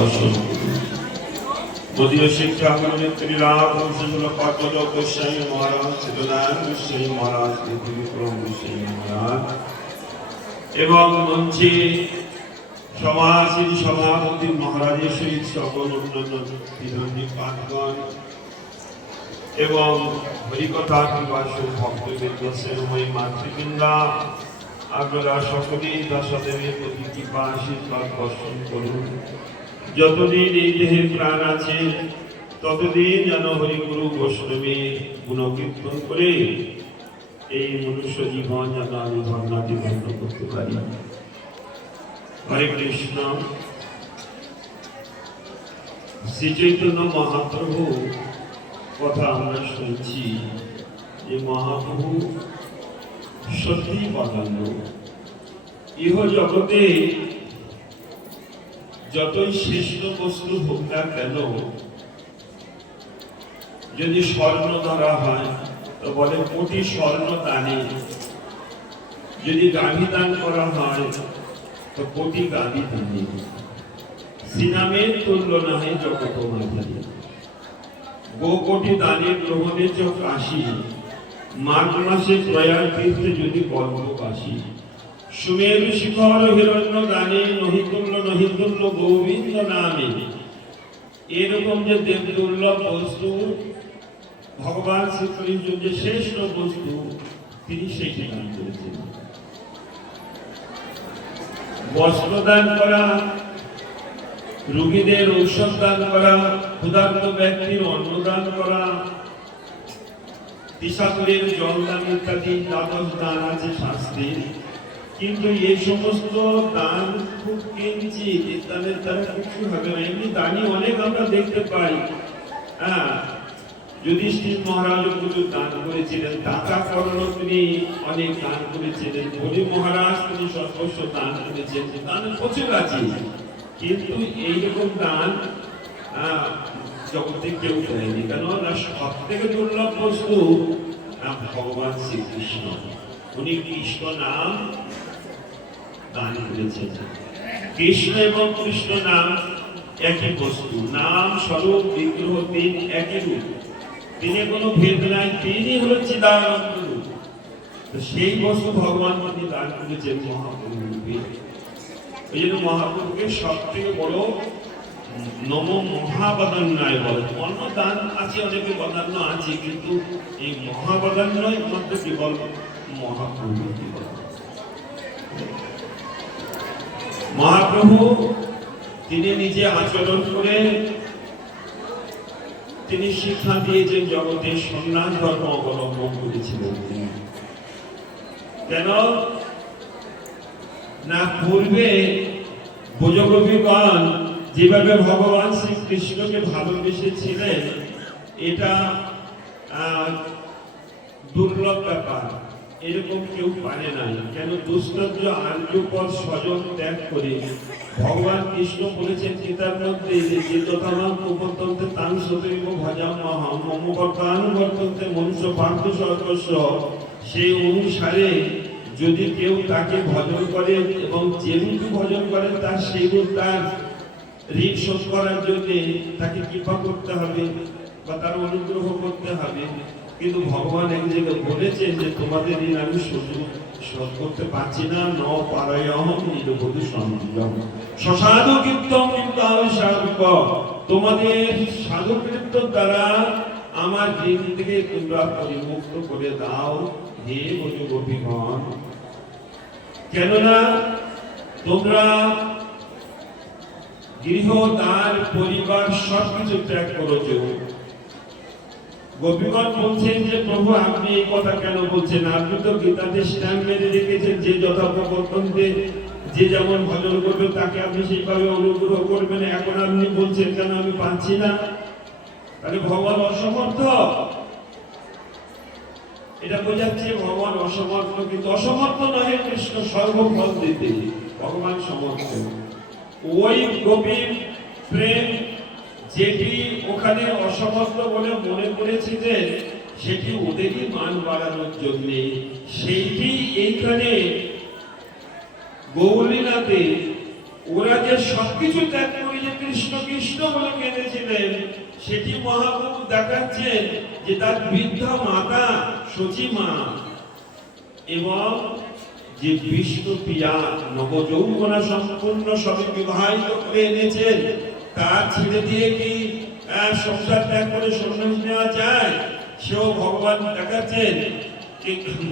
দর্শন যদিও শিক্ষা নেত্রী লাভ বংশগুলো পদ্মজ গোস্বামী মহারাজ চিত্তনারায়ণ গোস্বামী মহারাজ বিক্রম গোস্বামী মহারাজ এবং মঞ্চে সমাজের সভাপতি মহারাজের সহিত সকল অন্যান্য বিধানী পাঠগণ এবং হরিকথা কিংবাসু ভক্তবৃন্দ শ্রেণময়ী মাতৃবৃন্দা আপনারা সকলেই দাসদেবের প্রতি কৃপা আশীর্বাদ বর্ষণ করুন। যতদিন এই দেহে প্রাণ আছে ততদিন যেন হরিগুরু বৈষ্ণবীর গুণকীর্তন করে এই মনুষ্য জীবন যেন আমি ধর্মাদি ধন্য করতে পারি। হরে কৃষ্ণ। শ্রী চৈতন্য মহাপ্রভু কথা আমরা শুনছি যে মহাপ্রভু সত্যি বদান্য। ইহ জগতে যতই শ্রেষ্ঠ বস্তু হোক না কেন, যদি স্বর্ণ ধরা হয় তো বলে কোটি স্বর্ণ দানে, যদি গাভী দান করা হয় তো কোটি গাভী দানে, সিনামের তুল্য নাহে জগত মাঝারি, গো কোটি দানে গ্রহণে চোখ আসি, মাঘ মাসে প্রয়াগ তীর্থে যদি কল্পবাসী, সুমেরু শিখর হিরণ্য দানে নহিতুল্য গোবিন্দ নামে। এরকম যে দেব দুর্লভ বস্তু ভগবান শ্রীকৃষ্ণ যে শ্রেষ্ঠ বস্তু তিনি সেইটি দান করেছেন। বস্ত্র দান করা, রোগীদের ঔষধ দান করা, ক্ষুধার্ত ব্যক্তির অন্ন দান করা, তিসাপুরের জল দান ইত্যাদি দ্বাদশ দান আছে শাস্ত্রে। কিন্তু এই সমস্ত দান খুব কিঞ্চিত, দানের দ্বারা কিছু হবে না। এমনি দানই অনেক আমরা দেখতে পাই। যুধিষ্ঠির মহারাজ প্রচুর দান করেছিলেন, দাতা কর্ণ তিনি অনেক দান করেছিলেন, বলি মহারাজ তিনি সর্বস্ব দান করেছেন, দান প্রচুর আছে। কিন্তু এইরকম দান জগতে কেউ দেয়নি। কেননা সব থেকে দুর্লভ বস্তু ভগবান শ্রীকৃষ্ণ। উনি কৃষ্ণ নাম দান করেছেন। কৃষ্ণ এবং কৃষ্ণ নাম একই বস্তু, নাম স্বরূপ বিগ্রহ তিন একই রূপ, তিনি কোনো ভেদ নাই, তিনি হলেন চিদানন্দ রূপ। সেই বস্তু ভগবান তিনি দান করেছেন মহাপ্রভু রূপে। এই জন্য মহাপ্রভুকে সব থেকে বড় নম মহাবদান্যায় বলে। অন্য দান আছে, অনেকে বদান্য আছে, কিন্তু এই মহাবদান্যায় মাত্র কেবল মহাপ্রভু। মহাপ্রভু তিনি নিজে আচরণ করে তিনি শিক্ষা দিয়েছেন জগতে সন্ন্যাস ধর্ম অবলম্বন করেছিলেন। কেন না পূর্বে ভোজগোপীগণ যেভাবে ভগবান শ্রীকৃষ্ণকে ভালোবেসেছিলেন এটা দুর্লভ ব্যাপার, এরকম কেউ পারে নাই। কেন দুস্তব্য আর্যপদ স্বজন ত্যাগ করে ভগবান কৃষ্ণ বলেছেন গীতার মধ্যে যে তথামাম উপত্যন্তে তাং সতৈব ভজাম্যহং মম কর্তানুবর্তন্তে মনুষ্য পার্থ সর্বস্ব। সেই অনুসারে যদি কেউ তাকে ভজন করে এবং যেরূপ ভজন করেন তার সেইরূপ তার ঋণ শোধ করার জন্য তাকে কৃপা করতে হবে বা তার অনুগ্রহ করতে হবে। কিন্তু ভগবান এক জায়গায় বলেছেন যে তোমাদের ঋণ আমি শোধ করতে পারছি না, ন পারায়হম নিরবধূ সন্দেহম সসাধু কীর্তন কিন্তু সাধুক, তোমাদের সাধু কীর্তন দ্বারা আমার ঋণ থেকে তোমরা পরিমুক্ত করে দাও হে গোপীগণ। কেননা তোমরা গৃহ দ্বার পরিবার সবকিছু ত্যাগ করেছো। গোপীগণ বলছেন যে প্রভু আপনি এই কথা কেন বলছেন? আপনি তো গীতাতে স্ট্যাম্প মেরে রেখেছেন যে যথাপ্রবর্তন্তে যে যেমন ভজন করবে তাকে আপনি সেইভাবে অনুগ্রহ করবেন। এখন আপনি বলছেন কেন আমি পাচ্ছি না? তাহলে ভগবান অসমর্থ, এটা বোঝাচ্ছে ভগবান অসমর্থ। কিন্তু অসমর্থ নয় কৃষ্ণ সর্বফল দিতে, ভগবান সমর্থ। ওই গোপীর প্রেম যেটি ওখানে অসমর্থ বলে মনে করেছে যে সেটি ওদেরই মান বাড়ানোর জন্য, সেইটি এইখানে গৌরীনাথে ওরা যে সবকিছু ত্যাগ করে যে কৃষ্ণ কৃষ্ণ বলে কেঁদেছিলেন, সেটি মহাপ্রভু দেখাচ্ছেন যে তার বৃদ্ধা মাতা সচিমা এবং যে বিষ্ণু প্রিয়া নবযৌবনা সম্পূর্ণ সবে বিবাহিত করে এনেছেন, তার ছেড়ে দিয়ে কি সংসার ত্যাগ করে সন্ন্যাস নেওয়া যায়? সেও ভগবান দেখাচ্ছেন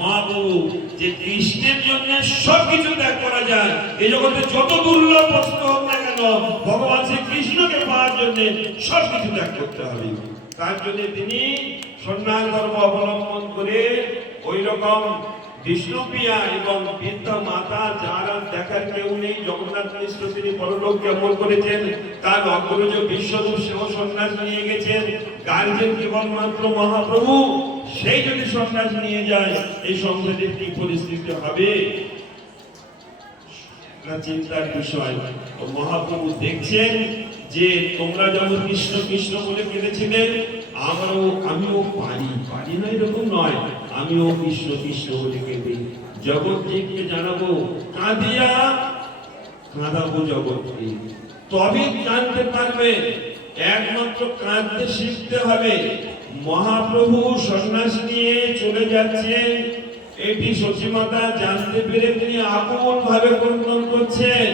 মহাপ্রভু যে কৃষ্ণের জন্য সবকিছু ত্যাগ করা যায়। এই জগতে যত দুর্লভ বস্তু হোক না কেন, ভগবান শ্রী কৃষ্ণকে পাওয়ার জন্য সবকিছু ত্যাগ করতে হবে। তার জন্য তিনি সন্ন্যাস ধর্ম অবলম্বন করে ওই রকম বিষ্ণুপ্রিয়া এবং বৃদ্ধা মাতা, যারা দেখার কেউ নেই, জগন্নাথ মিশ্র তিনি পরলোক গমন করেছেন, তার অগ্রজ বিশ্বরূপ সেও সন্ন্যাস নিয়ে গেছেন। গার্জেন কেবলমাত্র মহাপ্রভু, সেই যদি সন্ন্যাস নিয়ে যায় এই সংসারের কি পরিস্থিতি হবে, চিন্তার বিষয়। মহাপ্রভু দেখছেন যে তোমরা যেমন কৃষ্ণ কৃষ্ণ বলে কেঁদেছিলে, আমিও পারি না এরকম নয়, আমিও কৃষ্ণ কৃষ্ণ বলে কেঁদে জগৎকে জানাবো, কাঁদাবো জগৎকে, তবে জানতে পারবে। একমাত্র কাঁদতে শিখতে হবে। মহাপ্রভু সন্ন্যাস নিয়ে চলে যাচ্ছেন, এটি সচিমাতা জানতে পেরে তিনি আপন ভাবে ক্রন্দন করছেন।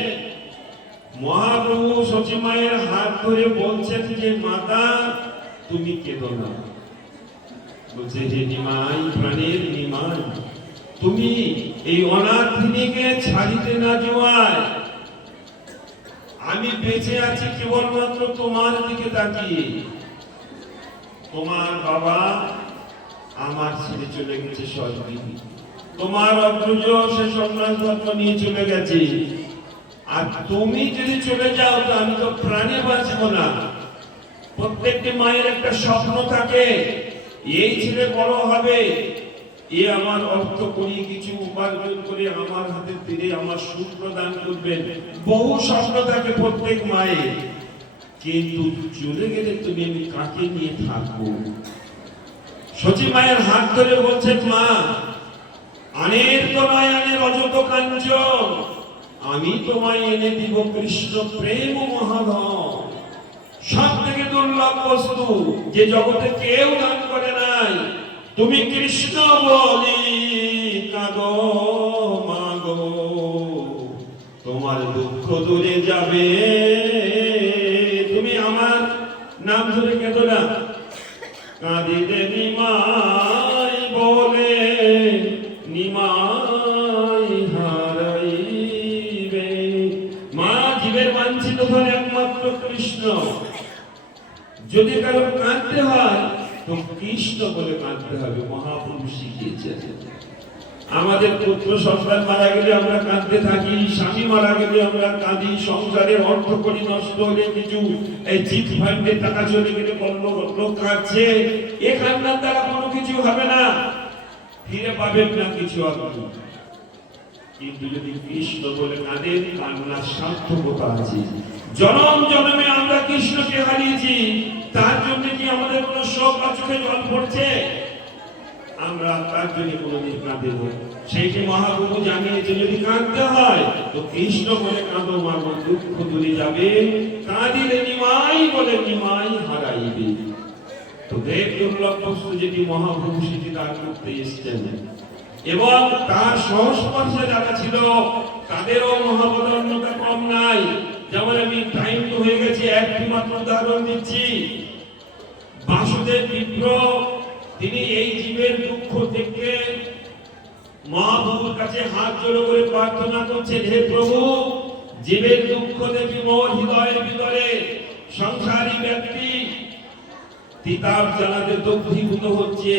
মহাপ্রভু সচিমায়ের হাত ধরে বলছেন যে মাতা তুমি কেঁদো না। বলছে যে নিমাই, প্রাণের নিমাই, তুমি এই অনাথিনীকে ছাড়িতে না যাওয়ায় আমি বেঁচে আছি কেবলমাত্র তোমার দিকে তাকিয়ে। তোমার বাবা আমার ছেড়ে চলে গেছে স্বর্গে, তোমার অগ্রজ সে সন্ন্যাস ধর্ম নিয়ে চলে গেছে, আর তুমি যদি চলে যাও তো আমি তো প্রাণে বাঁচব না। প্রত্যেকটি মায়ের একটা স্বপ্ন থাকে, এই ছেলে বড় হবে, এ আমার অর্থ করি কিছু উপার্জন করে আমার হাতে ফিরে আমার সুখ প্রদান করবেন। বহু স্বপ্ন থাকে প্রত্যেক মায়ের, কিন্তু চলে গেলে তুমি আমি কাকে নিয়ে থাকবো? সচি মায়ের হাত ধরে বলছেন, মা আনের তো নয় আনের অযত কাঞ্চন, আমি তোমায় এনে দিব কৃষ্ণ প্রেম মহাধন। সব থেকে দুর্লভ বস্তু যে জগতে কেউ দান করে নাই। তুমি কৃষ্ণ বলি কাঁদো মাগো, তোমার দুঃখ দূরে যাবে। তুমি আমার নাম ধরে কেঁদো না, কাঁদিতে নিমাই বলে নিমাই হারাইবে। মা জীবের বাঞ্ছিত ধরে একমাত্র কৃষ্ণ। যদি কারো কাঁদতে হয় তো কৃষ্ণ বলে কাঁদতে হবে, মহাপ্রভু শিখিয়েছেন। আমাদের পুত্র সন্তান মারা গেলে আমরা কাঁদতে থাকি, স্বামী মারা গেলে আমরা কাঁদি, সংসারের অর্থ করি নষ্ট হলে কিছু এই চিট ফান্ডের টাকা চলে গেলে লোক কাঁদছে। এ কান্নার দ্বারা কোনো কিছু হবে না, ফিরে পাবেন না কিছু আপনি। কিন্তু যদি কৃষ্ণ বলে কাঁদেন, কান্নার সার্থকতা আছে। জনম জনমে আমরা কৃষ্ণকে হারিয়েছি, তার জন্য কি আমাদের কোনো শোক বা চোখে জল পড়ছে? আমরা তার জন্য কোনোদিন কাঁদেব। সেইটি মহাপ্রভু জানিয়েছে, যদি কাঁদতে হয় তো কৃষ্ণ বলে কাঁদো মাগো, দুঃখ দূরে যাবে। কাঁদিলে নিমাই বলে নিমাই হারাইবে। তো দেব দুর্লভ বস্তু যেটি মহাপ্রভু সেটি দান করতে এসেছেন, এবং তার সংস্পর্শে যারা ছিল তাদেরও মহাবদান্যতা কম নাই। যেমন আমি টাইম তো হয়ে গেছে, একটি মাত্র উদাহরণ দিচ্ছি। বাসুদেব বিপ্র তিনি এই জীবের দুঃখ দেখে মহাপ্রভুর কাছে হাত জোড় করে প্রার্থনা করছেন, হে প্রভু, জীবের দুঃখ দেখি মোর হৃদয়ের ভিতরে সংসারী ব্যক্তি তিতাব জ্বালাতে দগ্ধীভূত হচ্ছে।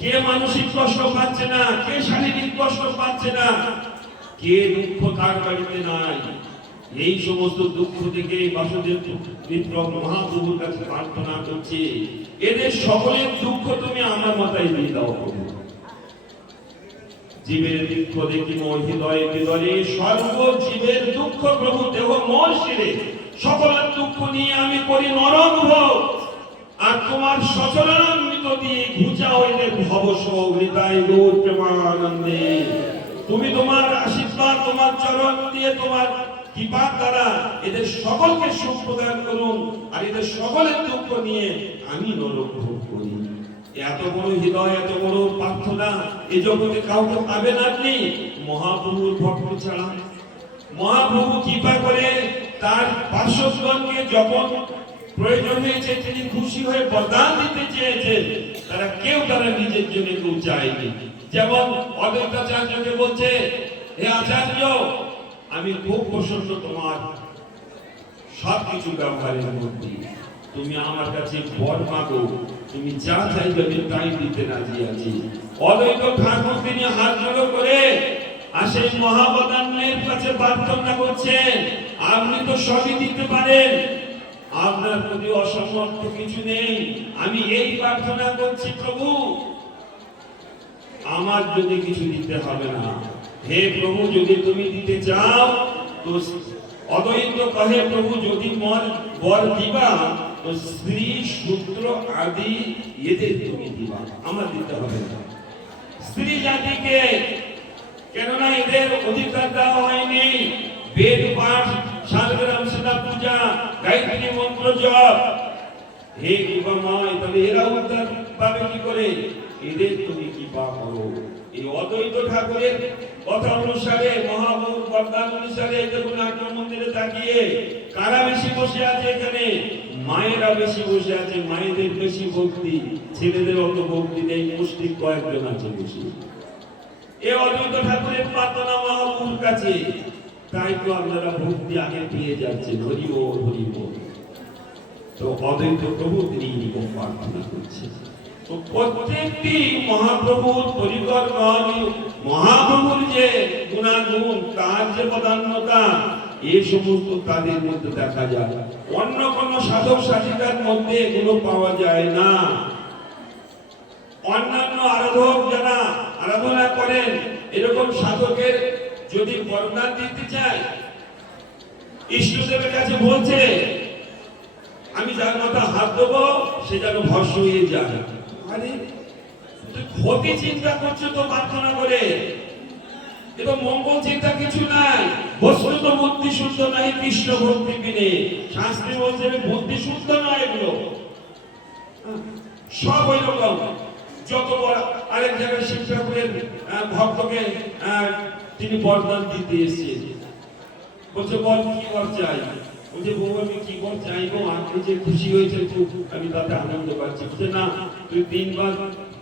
কে মানসিক কষ্ট পাচ্ছে না, কে শারীরিক কষ্ট পাচ্ছে না, কে দুঃখ তার বাড়িতে নাই। এই সমস্ত দুঃখ থেকে বাসুদেব বিপ্র মহাপ্রভুর কাছে প্রার্থনা করছে, এদের সকলের দুঃখ তুমি আমার মাথায় দিয়ে দাও প্রভু। জীবের দুঃখ দেখি মোর হৃদয়ে হৃদয়ে, সর্ব জীবের দুঃখ প্রভু দেহ মোর শিরে, সকলের দুঃখ নিয়ে আমি করি নরনুভব। আর তোমার সচরান্বিত দিয়ে ঘুচাও এদের ভবস হৃদয় গৌর প্রেমানন্দে। তুমি তোমার আশীর্বাদ, তোমার চরণ দিয়ে, তোমার কৃপার দ্বারা এদের সকলকে সুখ প্রদান করুন, আর এদের সকলের দুঃখ নিয়ে আমি নরক ভোগ করি। এত বড় হৃদয়, এত বড় প্রার্থনা এই জগতে কাউকে পাবেন আপনি মহাপ্রভুর ভক্ত ছাড়া। মহাপ্রভু কৃপা করে তার পার্শ্বদগণকে যখন প্রয়োজন হয়েছে, তিনি খুশি হয়ে বরদান দিতে চেয়েছেন, তারা নিজের জন্য কেউ চায়নি। যেমন অদ্বৈতাচার্যকে বলছে, হে আচার্য, আমি খুব প্রসন্ন তোমার সবকিছু ব্যবহারের মধ্যে, তুমি আমার কাছে বর মাগো, তুমি যা চাইবে আমি তাই দিতে রাজি আছি। অদ্বৈত ঠাকুর তিনি হাত জোড়ো করে আর সেই মহাবদান্যের কাছে প্রার্থনা করছেন, আপনি তো সবই দিতে পারেন, আপনার প্রতি অসমর্থ কিছু নেই, আমি এই প্রার্থনা করছি প্রভু, আমার যদি কিছু দিতে হবে না। হে প্রভু, যদি তুমি দিতে চাও তো অদ্বৈত কহে, প্রভু যদি বর দিবা তো স্ত্রী সূত্র আদি এদের তুমি দিবা, আমার দিতে হবে না। স্ত্রী জাতিকে, কেননা এদের অধিকার দেওয়া হয়নি বেদ পাঠ, শালগ্রাম সেবা পূজা, গায়ত্রী মন্ত্র জপ। হে কৃপাময়, তবে এরা উদ্ধার পাবে কি করে? এদের তুমি কৃপা করো। এই অদ্বৈত ঠাকুরের কথা অনুসারে, মহাপ্রভুর বরদান অনুসারে দেখুন নাট্য মন্দিরে তাকিয়ে কারা বেশি বসে আছে? এখানে মায়েরা বেশি বসে আছে, মায়েদের বেশি ভক্তি, ছেলেদের অত ভক্তি নেই, মুসলিম কয়েকজন আছে বেশি। এই অদ্বৈত ঠাকুরের প্রার্থনা মহাপ্রভুর কাছে, তাই তো আপনারা ভক্তি আগে পেয়ে যাচ্ছেন। হরি বল, হরি বল। তো অদ্বৈত প্রভু তিনি প্রার্থনা করছেন। তো প্রত্যেকটি মহাপ্রভুর পরিকরগণ, মহাপ্রভুর যে গুণাগুণ, তার যে প্রাধান্যতা, এই সমস্ত তাদের মধ্যে দেখা যায়। অন্য কোন সাধক সাধিকার মধ্যে এগুলো পাওয়া যায় না। অন্যান্য আরাধক যারা আরাধনা করেন, এরকম সাধকের যদি বরদান দিতে চায়, ইষ্টদেবের কাছে বলছে আমি যার মাথা হাত দেবো সে যেন ভস্ম হয়ে যায়। আরে তুই ক্ষতি চিন্তা করছো তো প্রার্থনা করে, এবং মঙ্গল চিন্তা কিছু নাই। বস্তুত বুদ্ধি শুদ্ধ নাই কৃষ্ণ ভক্তি বিনে। শাস্ত্রে বলছে বুদ্ধি শুদ্ধ নয়, এগুলো সব ওই রকম। যত বড় আরেক জায়গায় শিব ঠাকুরের ভক্তকে তিনি বরদান দিতে এসেছেন, বলছে বল কি বর চাই? বলছে বউ আমি কি বর চাইবো? আপনি যে খুশি হয়েছে খুব, আমি তাতে আনন্দ পাচ্ছি। বলছে না, তুই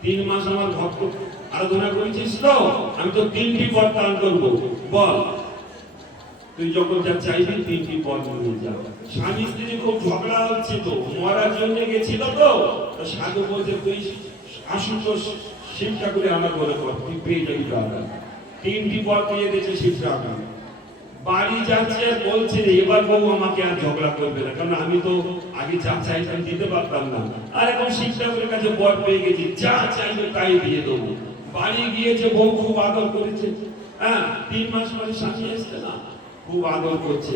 3 মাস আমার ভক্ত আরাধনা করেছিস তো, আমি তো 3টি বর দান করবো, বল তুই যখন যা চাইবি 3টি বর নিয়ে যা। স্বামী স্ত্রী খুব ঝগড়া হচ্ছে, তো মরার জন্য গেছিল, তো সাধু বলছে তুই আশুতোষ শিব ঠাকুরে আমার বলে কর, তুই পেয়ে যাবি দাদা। 3টি বর দিয়ে দিয়েছে শিব ঠাকুর। বাড়ি যাচ্ছে, বলছে এবার বউ আমাকে আর ঝগড়া করবে না, কারণ আমি তো আগে যা চাইতাম দিতে পারতাম না, আর এখন শিব ঠাকুরের কাছে বর পেয়ে গেছি, যা চাইবে তাই দিয়ে দেবো। বাড়ি গিয়েছে, বউ খুব আদর করেছে। 3 মাস পরে স্বামী এসছে না, খুব আদর করছে,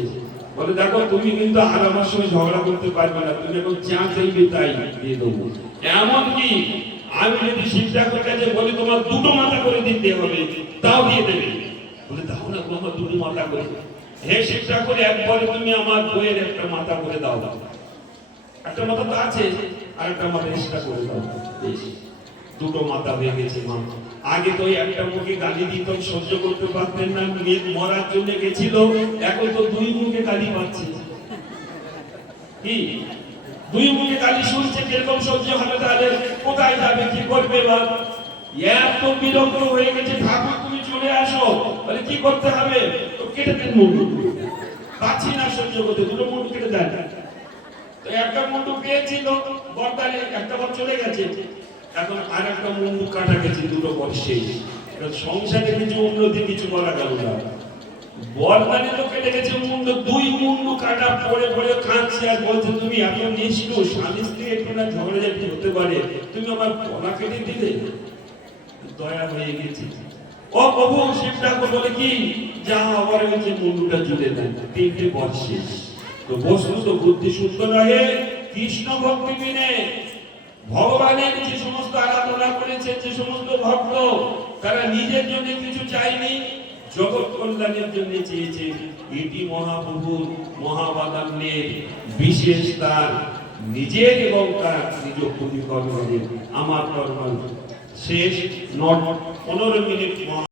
বলে দেখো তুমি কিন্তু আর আমার সঙ্গে ঝগড়া করতে পারবে না, তুমি এখন যা চাইবে তাই দিয়ে দেবো। এমনকি আমি যদি শিব ঠাকুরের কাছে বলি তোমার 2টো মাথা করে দিতে হবে, তাও দিয়ে দেবে। বলে দাও না তোমার 2টো মাথা করে। হে শিব ঠাকুর, একবারে তুমি আমার বইয়ের একটা মাথা করে দাও, একটা মাথা তো আছে, আর একটা মাথা এক্সট্রা করে দাও। 2টো মাথা হয়ে গেছে মা। আগে তো একটা মুখে গালি দিত, সহ্য করতে পারতেন না, মেয়ে মরার জন্য গেছিল, এখন তো 2 মুখে গালি পাচ্ছে। কি 2 মুখে গালি শুনছে, কিরকম সহ্য হবে? তাহলে কোথায় যাবে, কি করবে? এত বিরক্ত হয়ে গেছে, ঠাকুর তুমি চলে আসো। বলে কি করতে হবে? তো কেটে দেন মুন্ডু, পাচ্ছি না সহ্য করতে, 2টো মুন্ডু কেটে দেন। তো একটা মুন্ডু পেয়েছিল বরদানে, একটা বর চলে গেছে, এখন আর একটা মুন্ডু কাটা গেছে, 2টো বর শেষ। সংসারে কিছু উন্নতি কিছু বলা গেল না, বরদানে তো কেটে গেছে মুন্ডু, 2 মুন্ডু কাটা পড়ে পড়ে কাঁদছে, আর বলছে তুমি এত নিষ্ঠুর, স্বামী স্ত্রী একটু না ঝগড়াঝাটি হতে পারে, তুমি আমার গলা কেটে দিলে। দয়া হয়ে গেছে। ও প্রভু, শিব ঠাকুর বলে কি, যা আবার হয়েছে মুন্ডুটা জুড়ে দেন, 3টে বর শেষ। তো বস্তুত বুদ্ধি শুদ্ধ নহে কৃষ্ণ ভক্তি বিনে। ভগবানের যে সমস্ত আরাধনা করেছে, যে সমস্ত ভক্ত, তারা নিজের জন্য কিছু চাইনি, জগৎ কল্যাণের জন্য চেয়েছেন। এটি মহাপ্রভুর মহাবাদান্যের বিশেষ তার নিজের এবং তার নিজ প্রতিকর্মের আমার কর্ম শেষ 15 মিনিট